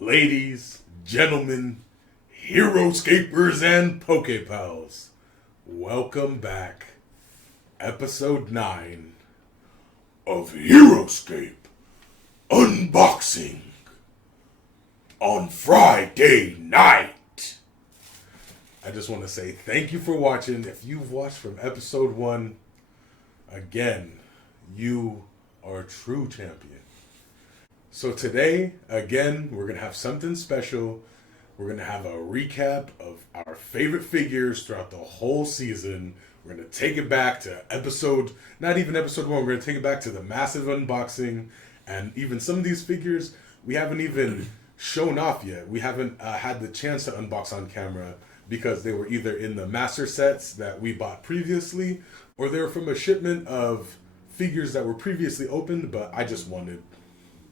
Ladies, gentlemen, Heroscapers and Pokepals, welcome back. Episode 9 of Heroscape Unboxing on Friday night. I just want to say thank you for watching. If you've watched from episode 1, again, you are a true champion. So today, again, we're going to have something special. We're going to have a recap of our favorite figures throughout the whole season. We're going to take it back to not even episode 1, we're going to take it back to the massive unboxing. And even some of these figures, we haven't even shown off yet. We haven't had the chance to unbox on camera because they were either in the master sets that we bought previously, or they were from a shipment of figures that were previously opened, but I just wanted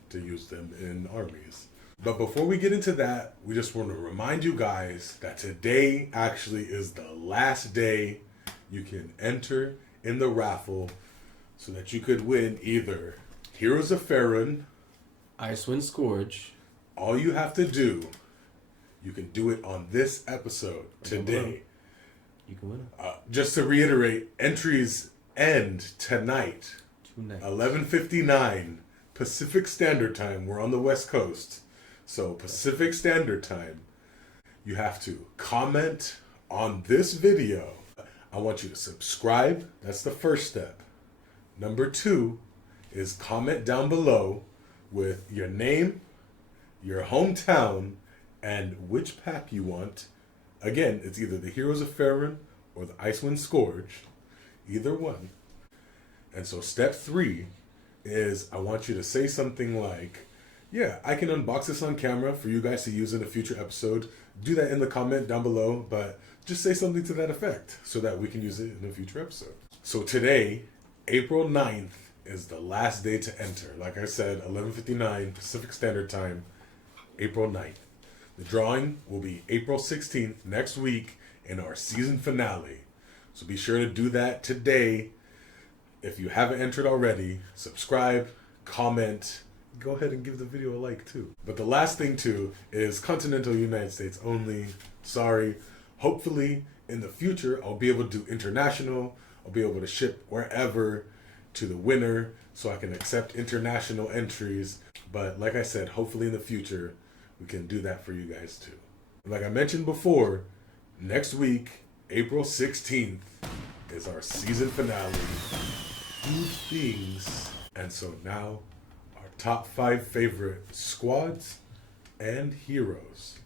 to use them in armies. But before we get into that, we just want to remind you guys that today actually is the last day you can enter in the raffle so that you could win either Heroes of Faerun, Icewind Scourge. All you have to do, you can do it on this episode today. You can win it. Just to reiterate, entries end tonight, 11:59 Pacific Standard Time. We're on the West Coast. So Pacific Standard Time, you have to comment on this video. I want you to subscribe. That's the first step. Number 2 is comment down below with your name, your hometown, and which pack you want. Again, it's either the Heroes of Faerun or the Icewind Scourge. Either one. And so step 3 is I want you to say something like, yeah, I can unbox this on camera for you guys to use in a future episode. Do that in the comment down below, but just say something to that effect so that we can use it in a future episode. So today, April 9th, is the last day to enter. Like I said, 11:59 Pacific Standard Time, April 9th. The drawing will be April 16th next week in our season finale. So be sure to do that today. If you haven't entered already, subscribe, comment, go ahead and give the video a like too. But the last thing too is continental United States only. Sorry. Hopefully in the future I'll be able to do international. I'll be able to ship wherever to the winner so I can accept international entries. But like I said, hopefully in the future we can do that for you guys too. Like I mentioned before, next week, April 16th, is our season finale. Huge things. And so now, our top 5 favorite squads and heroes.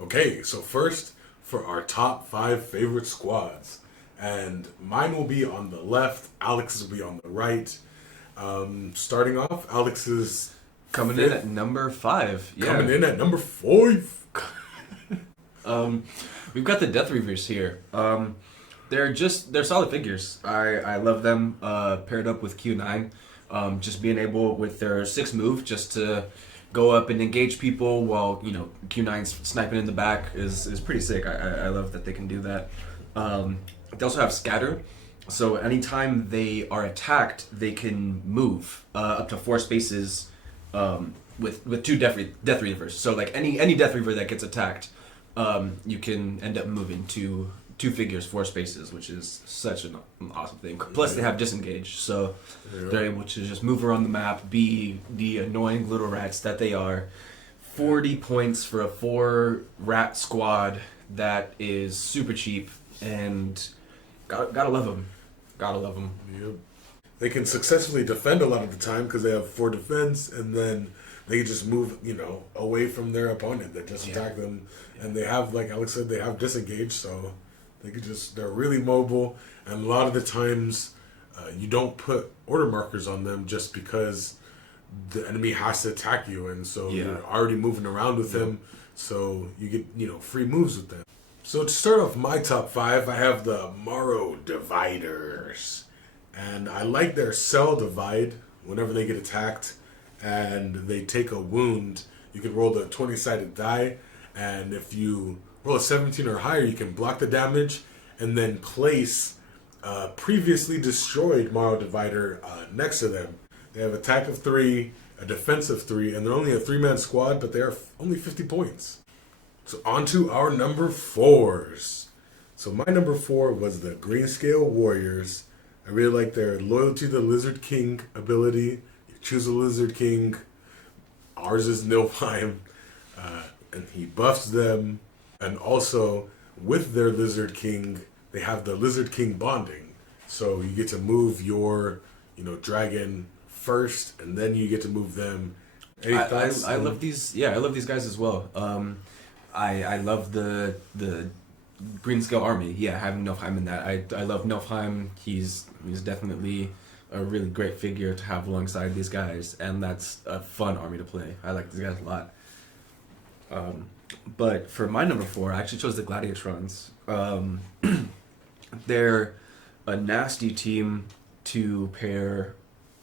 Okay, so first for our top 5 favorite squads. And mine will be on the left, Alex's will be on the right. Starting off, Alex's Coming in at number 5. Yeah. Coming in at number 5. We've got the Death Reavers here. They're solid figures. I love them paired up with Q9. Just being able with their 6 move just to go up and engage people while Q9's sniping in the back is pretty sick. I love that they can do that. They also have Scatter. So anytime they are attacked, they can move up to 4 spaces with 2 Death Reavers. So like any Death Reaver that gets attacked, you can end up moving 2 figures 4 spaces, which is such an awesome thing. Plus they have Disengage, so they're able to just move around the map, be the annoying little rats that they are. 40 points for a 4 rat squad that is super cheap, and gotta love them. Gotta love them. Yep. They can successfully defend a lot of the time because they have 4 defense, and then they can just move, away from their opponent that just attack them. And they have, like Alex said, they have Disengage, so they're really mobile. And a lot of the times, you don't put order markers on them just because the enemy has to attack you, and so you're already moving around with them, so you get free moves with them. So to start off my top 5, I have the Morrow Dividers, and I like their Cell Divide. Whenever they get attacked and they take a wound, you can roll the 20-sided die, and if you roll a 17 or higher, you can block the damage and then place previously destroyed Morrow Divider next to them. They have attack of 3, a defense of 3, and they're only a 3-man squad, but they are only 50 points. So on to our number 4s. So my number 4 was the Greenscale Warriors. I really like their Loyalty to the Lizard King ability. You choose a Lizard King. Ours is Nilfheim. And he buffs them. And also, with their Lizard King, they have the Lizard King bonding. So you get to move your, dragon first, and then you get to move them. Any thoughts? I love these. Yeah, I love these guys as well. I love the Greenscale army. Yeah, having Nilfheim in that. I love Nilfheim. He's definitely a really great figure to have alongside these guys, and that's a fun army to play. I like these guys a lot. But for my number 4, I actually chose the Gladiatrons. They're a nasty team to pair,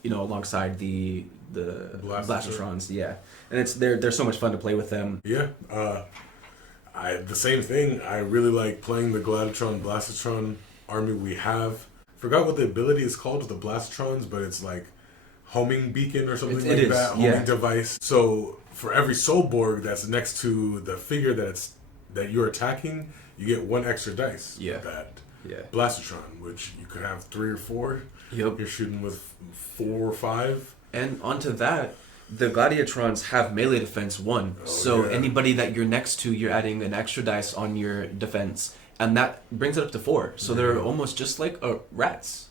alongside the Blastatrons. Yeah, and they're so much fun to play with them. Yeah, the same thing. I really like playing the Gladiatron Blastatron army we have. Forgot what the ability is called with the Blastatrons, but it's like homing beacon or something that. Homing device. So for every Soulborg that's next to the figure that you're attacking, you get 1 extra dice. Yeah. With that. Yeah. Blastatron, which you could have 3 or 4. Yep. You're shooting with 4 or 5. And onto that, the Gladiatrons have melee defense 1. Anybody that you're next to, you're adding an extra dice on your defense. And that brings it up to 4. So they're almost just like rats,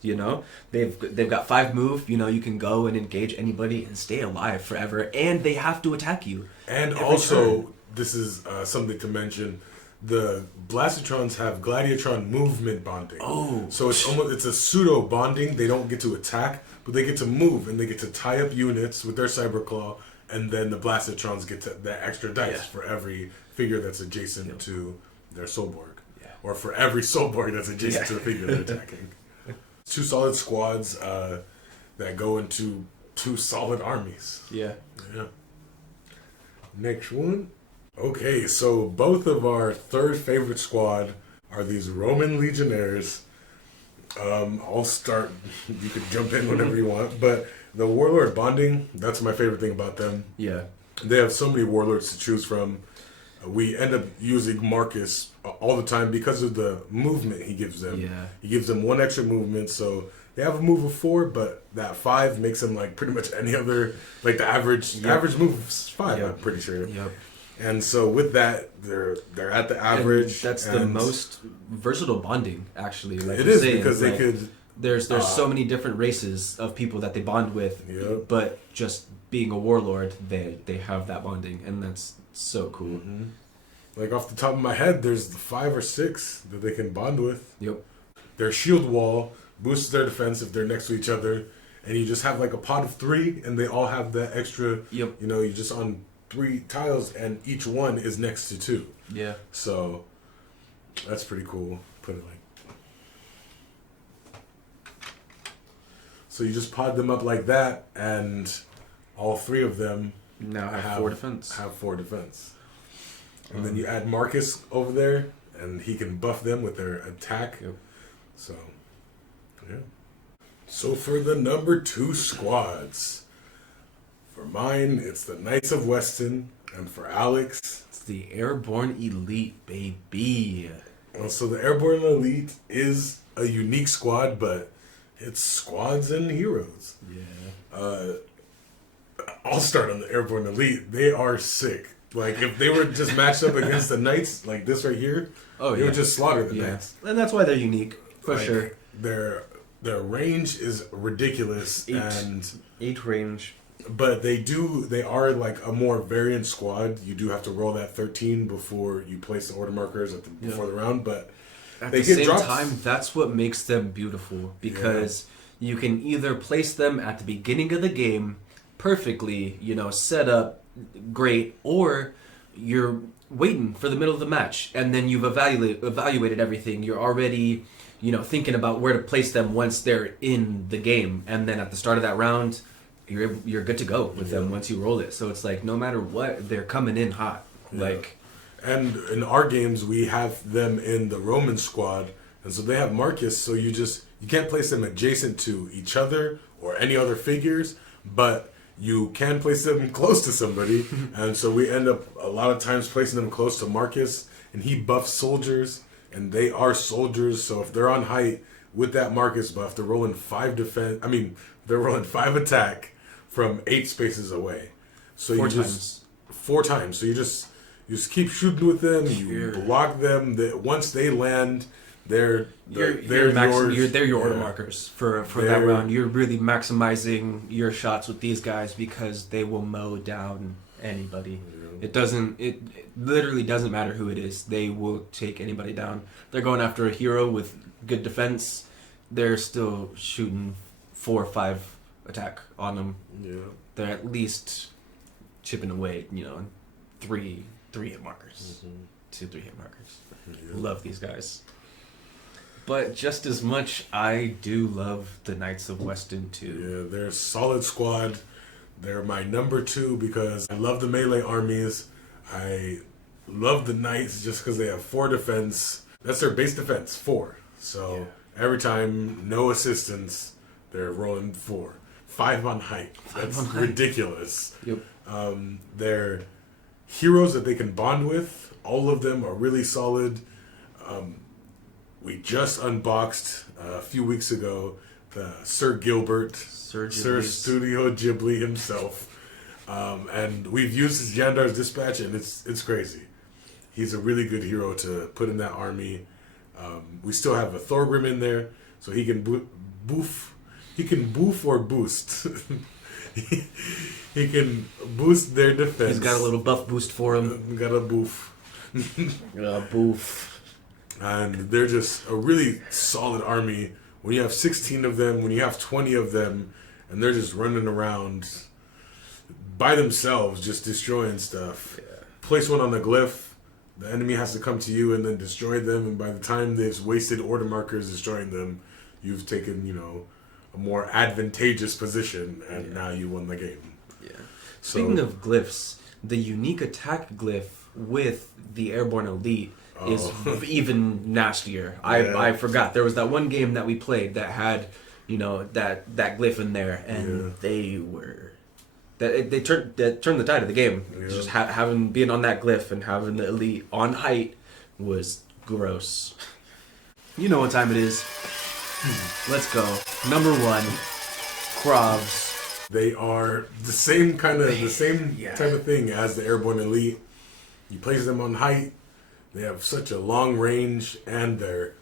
They've got 5 move, you can go and engage anybody and stay alive forever. And they have to attack you. And also, this is something to mention, the Blastatrons have Gladiatron movement bonding. Oh. So it's a pseudo bonding. They don't get to attack, but they get to move, and they get to tie up units with their Cyberclaw, and then the Blastatrons get that extra dice for every figure that's adjacent to their Soulborg. Or for every Soulborg that's adjacent to the figure they're attacking. 2 solid squads that go into 2 solid armies. Yeah. Next one. Okay, so both of our third favorite squad are these Roman Legionnaires. I'll start. You could jump in whenever you want. But the Warlord bonding, that's my favorite thing about them. Yeah. They have so many Warlords to choose from. We end up using Marcus all the time because of the movement he gives them. Yeah. He gives them 1 extra movement, so they have a move of 4, but that 5 makes them like pretty much any other, like the average move is 5, I'm pretty sure. Yep. And so with that, they're at the average. And that's the most versatile bonding, actually. Like it is saying, because they could. There's so many different races of people that they bond with, but just being a warlord, they have that bonding, and that's so cool. Mm-hmm. Like off the top of my head, there's 5 or 6 that they can bond with. Yep. Their shield wall boosts their defense if they're next to each other, and you just have like a pot of 3, and they all have that extra. Yep. You just on 3 tiles, and each one is next to 2. Yeah. So that's pretty cool. Put it like. So you just pod them up like that, and all 3 of them now have 4 defense. Have 4 defense. And then you add Marcus over there, and he can buff them with their attack. Yep. So, yeah. So for the number 2 squads, for mine, it's the Knights of Weston, and for Alex, it's the Airborne Elite, baby. So the Airborne Elite is a unique squad, but it's squads and heroes. Yeah. I'll start on the Airborne Elite. They are sick. Like, if they were just matched up against the Knights, like this right here, they would just slaughter the Knights. And that's why they're unique, for sure. Their range is ridiculous. 8 range. But they are like a more variant squad. You do have to roll that 13 before you place the order markers before the round, but at the same time, that's what makes them beautiful, because you can either place them at the beginning of the game perfectly, set up great, or you're waiting for the middle of the match, and then you've evaluated everything. You're already, thinking about where to place them once they're in the game, and then at the start of that round, you're good to go with them once you roll it. So it's like, no matter what, they're coming in hot. And in our games, we have them in the Roman squad, and so they have Marcus. So you can't place them adjacent to each other or any other figures, but you can place them close to somebody, and so we end up a lot of times placing them close to Marcus, and he buffs soldiers, and they are soldiers, so if they're on height with that Marcus buff, they're rolling 5 defense. I mean, they're rolling 5 attack from 8 spaces away. So 4 you times. just 4 times. So you just keep shooting with them. You block them. Once they land, they're your order markers for that round. You're really maximizing your shots with these guys because they will mow down anybody. Yeah. It literally doesn't matter who it is. They will take anybody down. They're going after a hero with good defense. They're still shooting 4 or 5 attack on them. Yeah. They're at least chipping away, 3 hit markers. 2-3 hit markers. Yeah. Love these guys. But just as much, I do love the Knights of Weston too. Yeah, they're a solid squad. They're my number 2 because I love the melee armies. I love the Knights just because they have 4 defense. That's their base defense, 4. So every time, no assistance, they're rolling 4. 5 on height. That's ridiculous. Yep. They're heroes that they can bond with. All of them are really solid. We just unboxed a few weeks ago the Sir Gilbert, Sir Studio Ghibli himself, and we've used his Jandar's Dispatch, and it's crazy. He's a really good hero to put in that army. We still have a Thorgrim in there, so he can boof. He can boof or boost. He can boost their defense. He's got a little buff boost for him. Got a boof. Boof. And they're just a really solid army. When you have 16 of them, when you have 20 of them, and they're just running around by themselves, just destroying stuff. Yeah. Place one on the glyph, the enemy has to come to you and then destroy them, and by the time they've wasted order markers destroying them, you've taken, a more advantageous position, and now you won the game. Yeah. Speaking of glyphs, the unique attack glyph with the Airborne Elite is even nastier. I forgot. There was that one game that we played that had, that glyph in there, and they turned the tide of the game. Yeah. Just being on that glyph and having the Elite on height was gross. You know what time it is. Let's go. Number 1, Krovs. They are the same type of thing as the Airborne Elite. You place them on height. They have such a long range, and their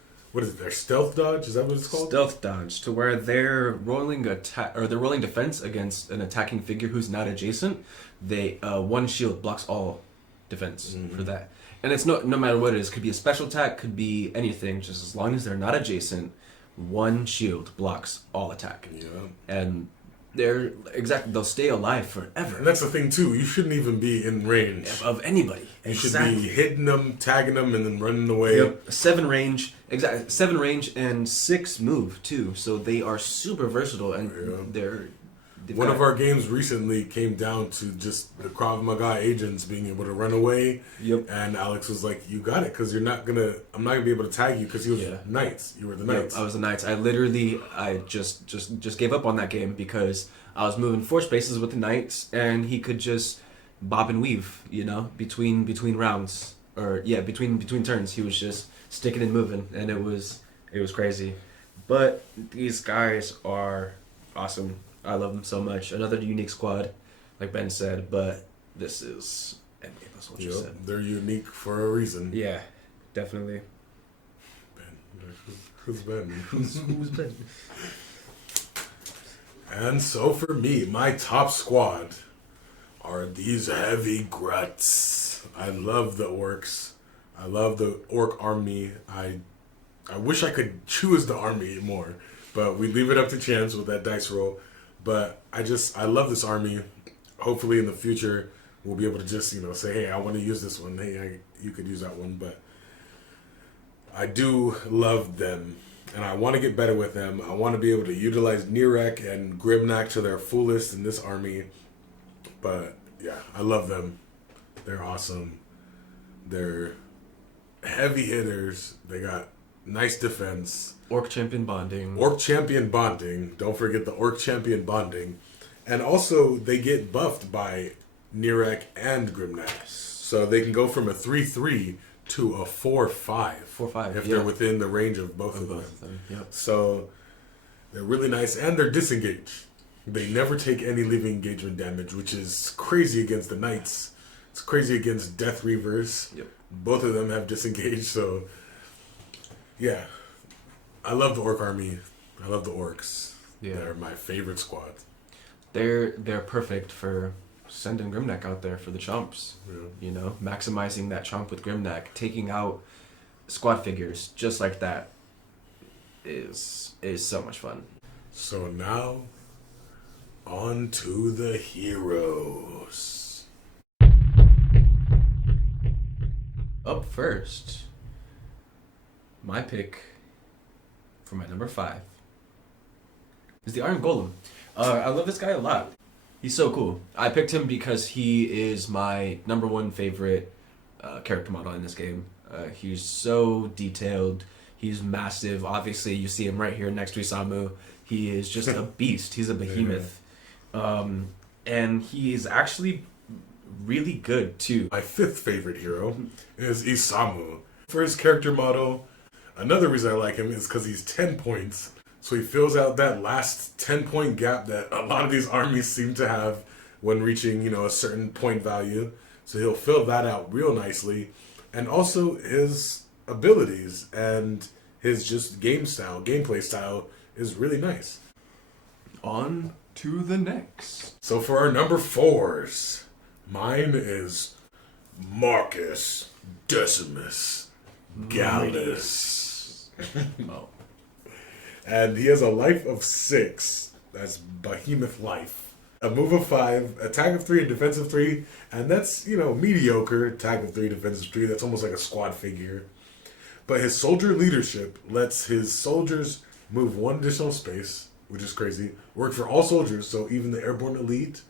stealth dodge? Is that what it's called? Stealth dodge, to where they're rolling defense against an attacking figure who's not adjacent. They 1 shield blocks all defense for that, and it's no matter what it is. Could be a special attack, could be anything. Just as long as they're not adjacent, 1 shield blocks all attack. Yeah, and they'll stay alive forever. And that's the thing too. You shouldn't even be in range of anybody. You should be hitting them, tagging them, and then running away. Yep. 7 range, 7 range and 6 move too. So they are super versatile, and they're. One of our games recently came down to just the Krav Maga agents being able to run away. Yep. And Alex was like, "You got it, because I'm not gonna be able to tag you because he was Knights. You were the Knights." Yep, I was the Knights. I just gave up on that game because I was moving 4 spaces with the Knights, and he could just bob and weave, between rounds between turns. He was just sticking and moving, and it was crazy. But these guys are awesome. I love them so much. Another unique squad, like Ben said, but this is NBA. That's what you said. They're unique for a reason. Yeah, definitely. Ben. Who's Ben? Who's Ben? And so for me, my top squad are these heavy gruts. I love the orcs. I love the orc army. I wish I could choose the army more, but we leave it up to chance with that dice roll. But I love this army. Hopefully in the future we'll be able to just, say, hey, I want to use this one. Hey, you could use that one. But I do love them, and I want to get better with them. I want to be able to utilize Nirek and Grimnak to their fullest in this army. But yeah, I love them. They're awesome. They're heavy hitters. They got nice defense. Orc champion bonding. Don't forget the Orc champion bonding. And also, they get buffed by Nirek and Grimnak. So they can go from a 3-3 to a 4-5. 4-5, if they're within the range of both of them. Yep. So they're really nice, and they're disengaged. They never take any living engagement damage, which is crazy against the Knights. It's crazy against Death Reavers. Yep. Both of them have disengaged, so yeah. I love the Orc army. I love the Orcs. Yeah. They're my favorite squad. They're perfect for sending Grimnak out there for the chomps. Yeah. You know, maximizing that chomp with Grimnak, taking out squad figures just like that is so much fun. So now, on to the heroes. Up first, my pick for my number 5 is the Iron Golem. I love this guy a lot. He's so cool. I picked him because he is my number 1 favorite character model in this game. He's so detailed. He's massive. Obviously, you see him right here next to Isamu. He is just a beast. He's a behemoth. And he is actually really good, too. My 5th favorite hero is Isamu. For his character model, another reason I like him is because he's 10 points. So he fills out that last 10-point gap that a lot of these armies seem to have when reaching, a certain point value. So he'll fill that out real nicely. And also his abilities and his just gameplay style is really nice. On to the next. So for our number 4s, mine is Marcus Decimus Gallus. Oh. And he has a life of 6. That's behemoth life. A move of 5, attack of 3, and defense of 3. And that's, mediocre. Attack of 3, defense of 3. That's almost like a squad figure. But his soldier leadership lets his soldiers move 1 additional space, which is crazy. Work for all soldiers, so even the airborne elite.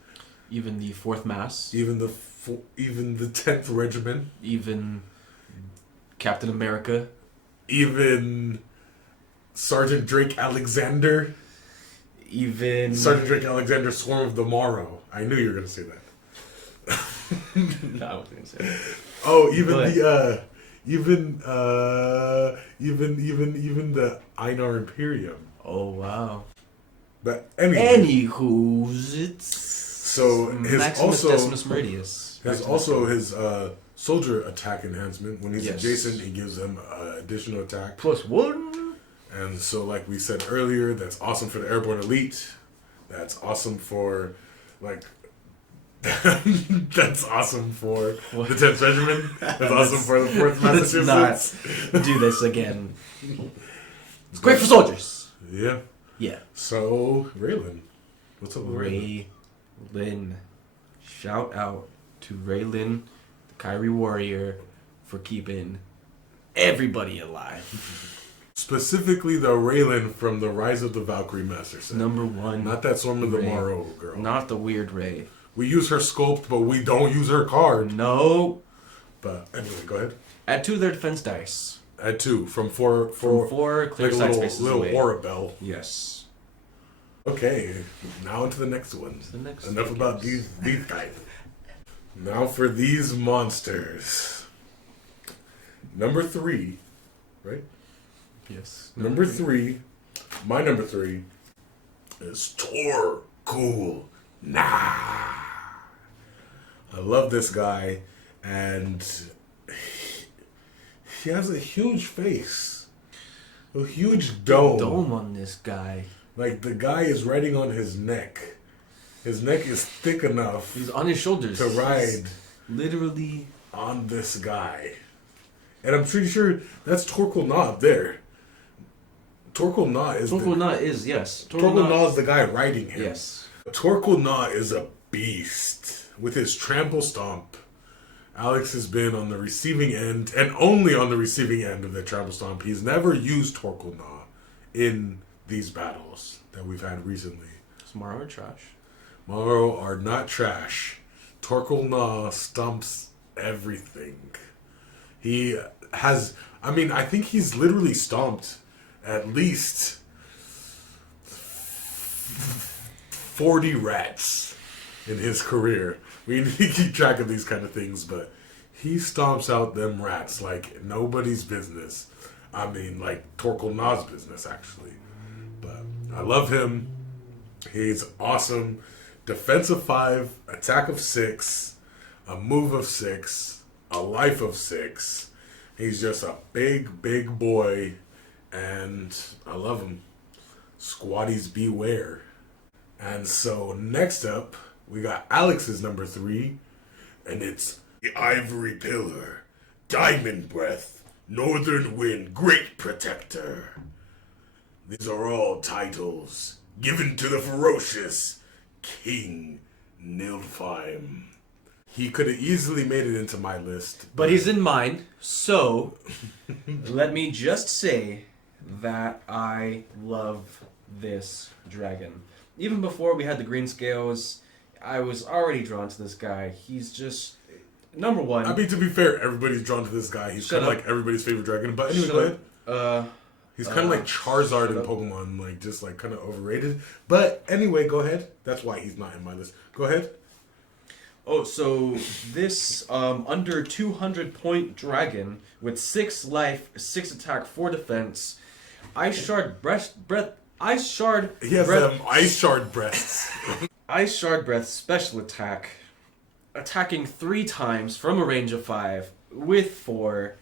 Even the 4th Mass. Even the 10th Regiment. Even Captain America. Even Sergeant Drake Alexander. Even Sergeant Drake Alexander, Swarm of the Morrow. I knew you were going to say that. No, I wasn't going to say that. Oh, even the Einar Imperium. Oh, wow. But anyway. Anywho's so his Maximus also Decimus Meridius. Has also his soldier attack enhancement. When he's Yes. adjacent, he gives them additional attack. +1. And so, like we said earlier, that's awesome for the airborne elite. That's awesome for, that's awesome for the 10th Regiment. That's awesome for the 4th Massachusetts. Let's not do this again. It's great for soldiers. Yeah. Yeah. So, Raylan. What's up with Raylan? Raylin. Shout out to Raylin, the Kyrie Warrior, for keeping everybody alive. Specifically the Raylan from the Rise of the Valkyrie Master set. Number 1. Not that Swarm of the Morrow girl. Not the weird Ray. We use her sculpt, but we don't use her card. No. But anyway, go ahead. Add 2 of their defense dice. Add 2 from 4. From 4 clear like side a spaces little away. aura bell. Yes. Okay, now into the next one. Enough about these guys. Now for these monsters. Number 3, right? Yes. Number 3. My number 3 is Tor Cool. Nah. I love this guy, and he has a huge face. A huge dome. Dome on this guy. Like, the guy is riding on his neck. His neck is thick enough. He's on his shoulders. To ride. Literally. On this guy. And I'm pretty sure that's Torquil Na up there. Torquil Na is yes. Torquil Na is the guy riding him. Yes. Torquil Na is a beast. With his trample stomp, Alex has been on the receiving end, and only on the receiving end of the trample stomp. He's never used Torquil Na in these battles that we've had recently. Is Morrow trash? Morrow are not trash. Torquil Na stomps everything. He has, I think he's literally stomped at least 40 rats in his career. We need to keep track of these kind of things, but he stomps out them rats like nobody's business. I mean, like Torkel Na's business, actually. But I love him. He's awesome. Defense of 5, attack of 6, a move of 6, a life of 6. He's just a big, big boy, and I love him. Squatties beware. And so next up, we got Alex's number 3, and it's the Ivory Pillar, Diamond Breath, Northern Wind, Great Protector. These are all titles given to the ferocious King Nilfheim. He could have easily made it into my list. But he's in mine, so let me just say that I love this dragon. Even before we had the green scales, I was already drawn to this guy. He's just number one. I mean, to be fair, everybody's drawn to this guy. He's kind of like everybody's favorite dragon. But anyway, go ahead. He's kind of like Charizard in Pokemon, like just like kind of overrated. But anyway, go ahead. That's why he's not in my list. Go ahead. Oh, so this under 200 point dragon with 6 life, 6 attack, 4 defense, Ice Shard breath. Ice Shard. He has them Ice Shard breaths. Ice Shard breath special attack, attacking 3 times from a range of 5 with 4.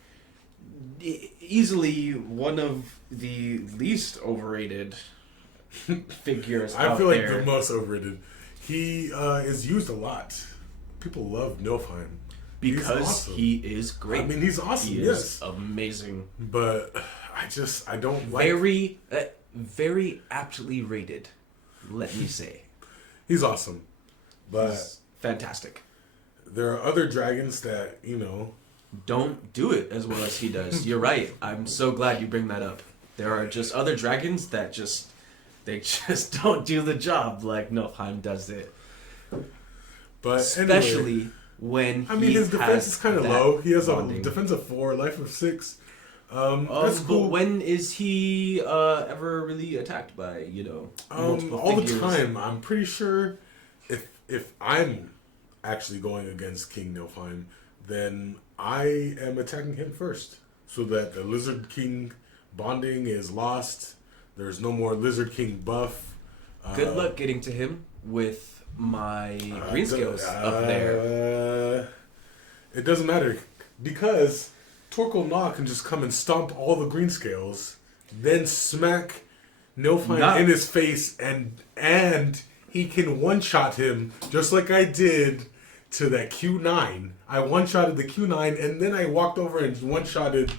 Easily one of the least overrated figures out there. I feel like the most overrated. He is used a lot. People love Nilfheim. Because he is great. I mean, he's awesome, he yes. Is amazing. But I don't like... Very aptly rated, let me say. He's awesome. But... He's fantastic. There are other dragons that, don't do it as well as he does. You're right. I'm so glad you bring that up. There are just other dragons that they just don't do the job like Nilfheim does it. But especially anyway, when his defense is kind of low. He has bonding. A defense of 4, life of 6. That's cool. But when is he ever really attacked by multiple all figures? the time? I'm pretty sure if I'm actually going against King Nilfheim, then I am attacking him first, so that the Lizard King bonding is lost. There's no more Lizard King buff. Good luck getting to him with my green scales up there. It doesn't matter, because Torkel Na can just come and stomp all the green scales, then smack Nilfheim in his face, and he can one-shot him, just like I did to that Q9. I one-shotted the Q9, and then I walked over and one-shotted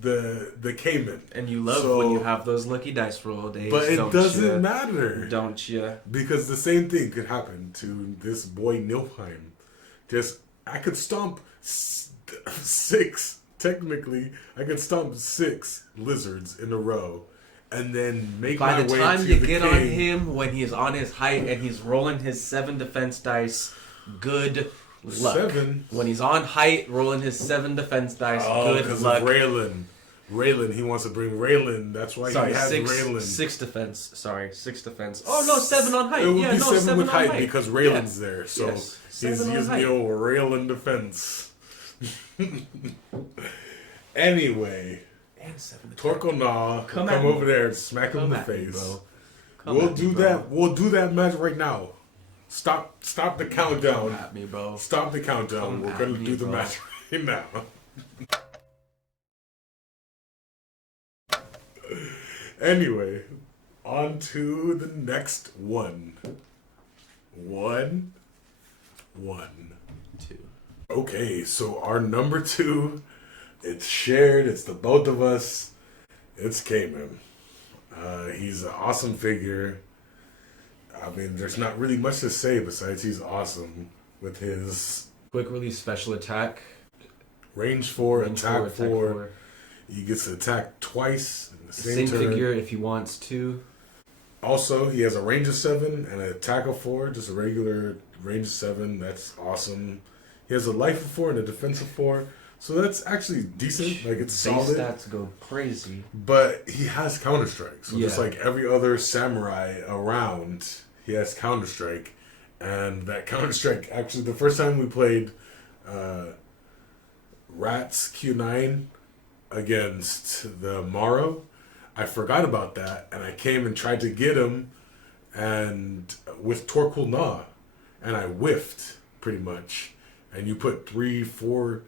the Cayman. And you love when you have those lucky dice roll days, but it doesn't matter. Don't you? Because the same thing could happen to this boy Nilfheim. I could stomp 6, technically, I could stomp 6 lizards in a row, and then make my way to the king. By the time you get on him, when he's on his height and he's rolling his 7 defense dice, good luck. 7? When he's on height, rolling his 7 defense dice, good luck. Because of Raylan, he wants to bring Raylan. That's why he has Raylan. 6 defense. Sorry, 6 defense. Oh no, 7 on height. It would be 7 with height, height because Raylan's there. So he's using the old Raylan defense. Anyway, Torkel Na, come over there and smack him in the face. We'll do that. We'll do that match right now. Stop the countdown. Come at me, bro. Stop the countdown. We're gonna do the match right now. Anyway, on to the next one. 1, 2. Okay, so our number 2, it's shared. It's the both of us. It's Cayman. He's an awesome figure. I mean, there's not really much to say besides he's awesome with his quick release special attack, range 4, attack 4. He gets to attack twice in the same turn. Figure if he wants to. Also, he has a range of 7 and an attack of 4, just a regular range of 7. That's awesome. He has a life of 4 and a defense of 4. So that's actually decent. Like, it's solid. Stats go crazy. But he has Counter-Strike. So just like every other samurai around, he has Counter-Strike. And that Counter-Strike, actually, the first time we played Rats Q9 against the Morrow, I forgot about that, and I came and tried to get him and with Torkoal Na, and I whiffed, pretty much. And you put 3, 4...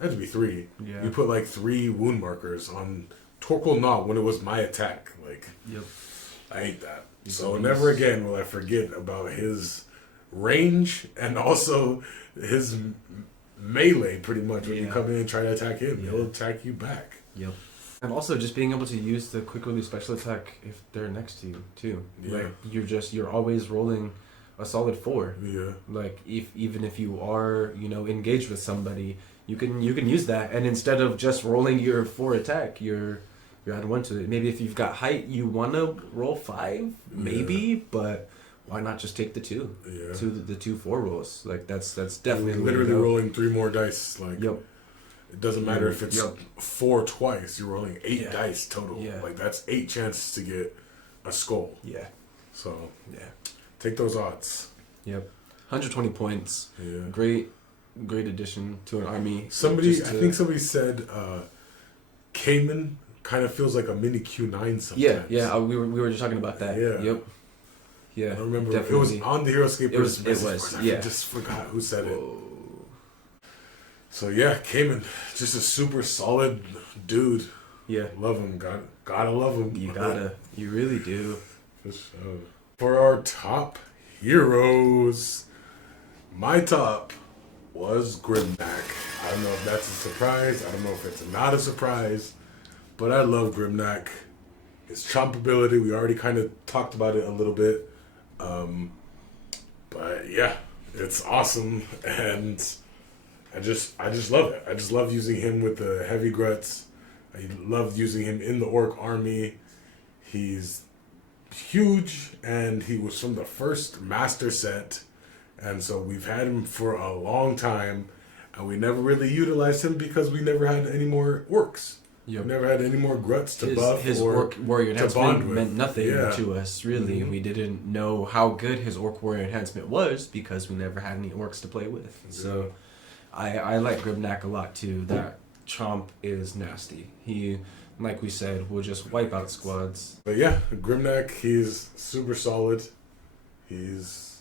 It had to be 3. Yeah. You put like 3 wound markers on Torkoal Na when it was my attack. Like, yep. I hate that. So never again will I forget about his range and also his melee, pretty much. When you come in and try to attack him, he'll attack you back. Yep. And also just being able to use the quick release special attack if they're next to you too. Yeah. Like you're always rolling a solid 4. Yeah. Like even if you are, engaged with somebody, you can use that, and instead of just rolling your 4 attack, you're adding 1 to it. Maybe if you've got height, you want to roll 5, maybe, but why not just take the 2? Yeah. The 2 4 rolls. Like that's definitely literally rolling 3 more dice. Like, yep. It doesn't matter if it's 4 twice. You're rolling 8 dice total. Yeah. Like, that's 8 chances to get a skull. Yeah. So take those odds. Yep. 120 points. Yeah. Great addition to an army. I think somebody said Cayman kind of feels like a mini Q9 sometimes. Yeah. We were just talking about that. Yeah. Yep. Yeah. I remember definitely. it was on the Heroscape. It was. I just forgot who said it. So yeah, Cayman, just a super solid dude. Yeah. Love him. Gotta love him. You really do. For sure. For our top heroes, my top was Grimnack. I don't know if that's a surprise. I don't know if it's not a surprise. But I love Grimnack. His chomp ability, we already kind of talked about it a little bit. But yeah, it's awesome. And I just love it. I just love using him with the heavy gruts. I love using him in the orc army. He's huge, and he was from the first master set, and so we've had him for a long time, and we never really utilized him because we never had any more orcs. Yep. We never had any more gruts to buff his or orc warrior enhancement meant nothing Yeah. to us, really. We didn't know how good his orc warrior enhancement was because we never had any orcs to play with. So I like Grimnack a lot too. That chomp is nasty. He, like we said, will just wipe out squads. But yeah, Grimnack, he's super solid. He's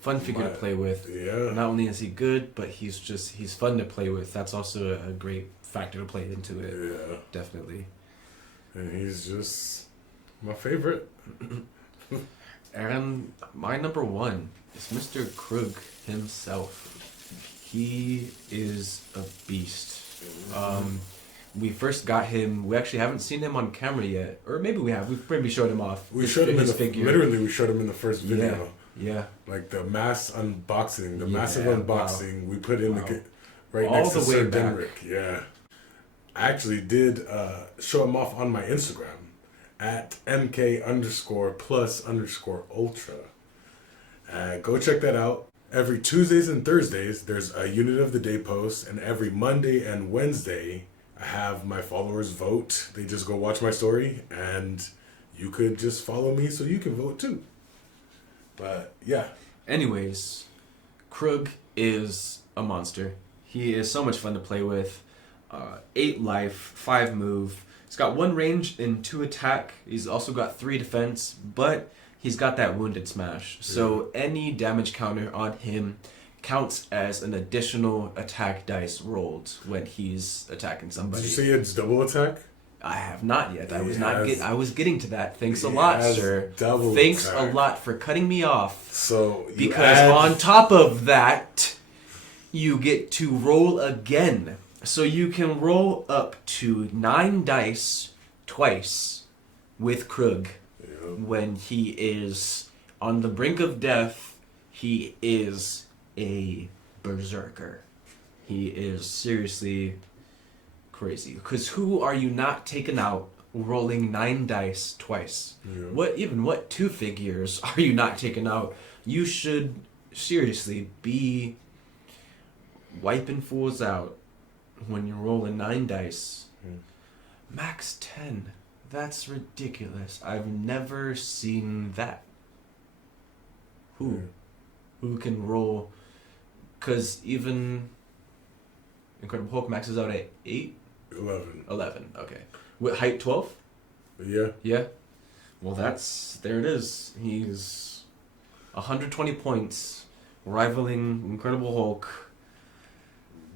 fun figure to play with. Yeah. Not only is he good, but he's fun to play with. That's also a great factor to play into it. Yeah. Definitely. And he's just my favorite. And my number 1 is Mr. Krug himself. He is a beast. We first got him. We actually haven't seen him on camera yet, or maybe we have. We've maybe showed him off. We showed him in the figure. Literally, we showed him in the first video. Yeah. Like the mass unboxing, the massive unboxing. Wow. We put in the right all next the to way Sir back. Denrick. Yeah. I actually did show him off on my Instagram at MK_plus_ultra. Go check that out. Every Tuesdays and Thursdays, there's a Unit of the Day post, and every Monday and Wednesday, I have my followers vote. They just go watch my story, and you could just follow me so you can vote too. But yeah. Anyways, Krug is a monster. He is so much fun to play with. 8 life, 5 move. He's got 1 range and 2 attack. He's also got 3 defense, but he's got that wounded smash. So any damage counter on him counts as an additional attack dice rolled when he's attacking somebody. Did you say it's double attack? I have not yet. I was getting to that. Thanks a lot, sir. Thanks a lot for cutting me off. So because on top of that, you get to roll again. So you can roll up to 9 dice twice with Krug. When he is on the brink of death, he is a berserker. He is seriously crazy. Because who are you not taking out rolling 9 dice twice? What 2 figures are you not taking out? You should seriously be wiping fools out when you're rolling 9 dice. Max 10. That's ridiculous. I've never seen that who can roll, because even Incredible Hulk maxes out at 8? 11, okay. With height 12? Yeah. Yeah. Well, there it is. He's 120 points, rivaling Incredible Hulk.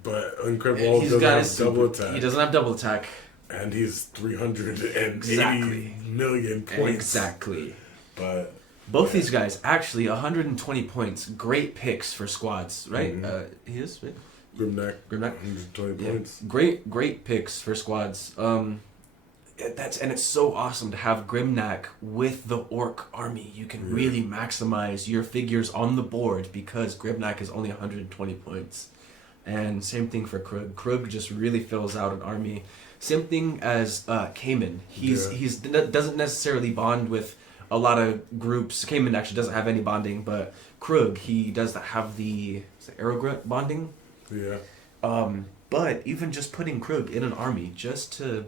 But Incredible Hulk doesn't have double attack. He doesn't have double attack. And he's 380 million points. Exactly. But both these guys, actually, 120 points. Great picks for squads, right? Mm-hmm. He is, right? Grimnack, 120 points. Great picks for squads. It's so awesome to have Grimnack with the Orc army. You can really maximize your figures on the board because Grimnack is only 120 points. And same thing for Krug. Krug just really fills out an army. Same thing as Cayman. He's doesn't necessarily bond with a lot of groups. Cayman actually doesn't have any bonding, but Krug, he does have the Aerogrunt bonding. Yeah. But even just putting Krug in an army just to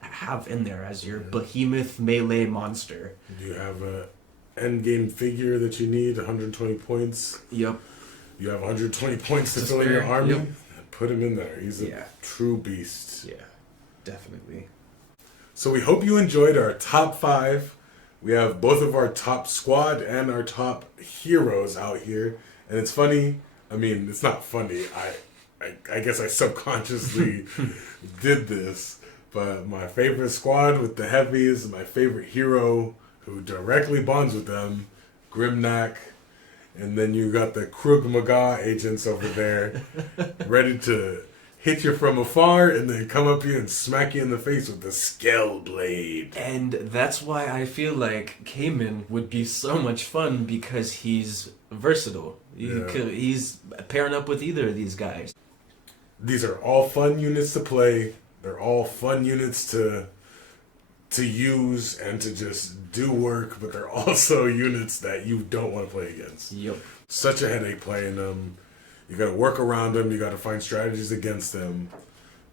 have in there as your behemoth melee monster. You have a end game figure that you need, 120 points. Yep. You have 120 points to fill in your army. Yep. Put him in there. He's a true beast. Yeah, definitely. So we hope you enjoyed our top 5. We have both of our top squad and our top heroes out here. And it's funny. I mean, it's not funny. I guess I subconsciously did this. But my favorite squad with the heavies, my favorite hero who directly bonds with them, Grimnack. And then you got the Krug Maga agents over there ready to hit you from afar and then come up here and smack you in the face with the scale blade. And that's why I feel like Cayman would be so much fun because he's versatile. He's pairing up with either of these guys. These are all fun units to play. They're all fun units to use and to just do work, but they're also units that you don't want to play against. Yep. Such a headache playing them. You got to work around them. You got to find strategies against them.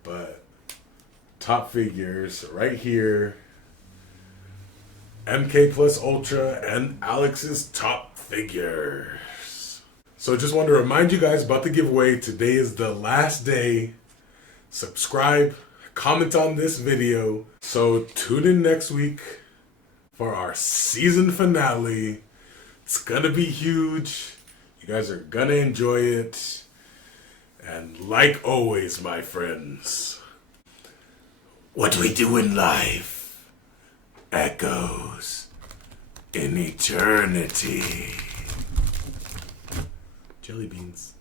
But top figures right here. MK Plus Ultra and Alex's top figures. So just want to remind you guys about the giveaway. Today is the last day. Subscribe. Comment on this video. So tune in next week for our season finale. It's gonna be huge. You guys are gonna enjoy it. And like always, my friends, what we do in life echoes in eternity. Jelly beans.